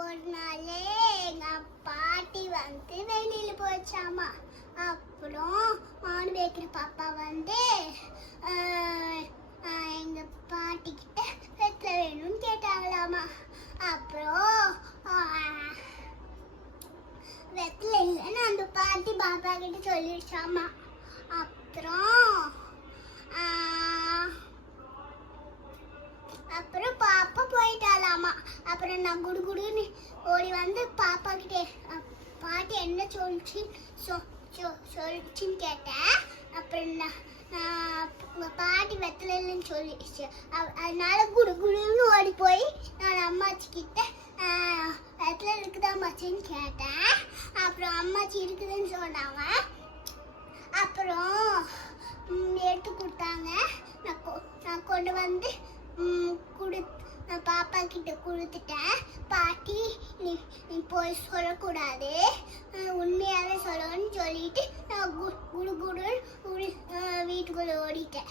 ஒரு நாள் எங்க பாட்டி வந்து வெளியில போச்சாமா. அப்புறம் மான் வைக்கிற பாப்பா வந்து ஆஹ், எங்க பாட்டி கிட்ட வெத்தலை வேணும்னு கேட்டாங்களாமா. அப்புறம் ஆஹ், வெத்தலை இல்லைன்னு அந்த பாட்டி பாப்பா கிட்ட சொல்லிடுச்சாமா அப்புறம் ஆஹ், அப்புறம் பாப்பா போயிட்டாலாமா அப்புறம் நான் குடு குடுன்னு ஓடி வந்து பாப்பா கிட்டே பாட்டி என்ன சொல்லிச்சு சொ சொ- சொல்லிச்சுன்னு கேட்டேன். அப்புறம் நான் நான் பாட்டி வெத்தலை இல்லைன்னு சொல்லிடுச்சு அதனால குடு குடுன்னு ஓடி போய் நான் அம்மாச்சி கிட்ட வெத்தலை இருக்குதா மச்சின்னு கேட்டேன். அப்புறம் அம்மாச்சி இருக்குதுன்னு சொன்னாங்க. அப்புறம் எடுத்து கொடுத்தாங்க. நான் கொ- நான் கொண்டு வந்து கொடு நான் பாப்பா கிட்ட கொடுத்துட்டேன். பாட்டி நீ நீ போய் சொல்லக்கூடாது. உண்மையாகவே சொல்லணும்னு சொல்லிட்டு நான் குடு குடு வீட்டுக்குள்ளே ஓடிட்டேன்.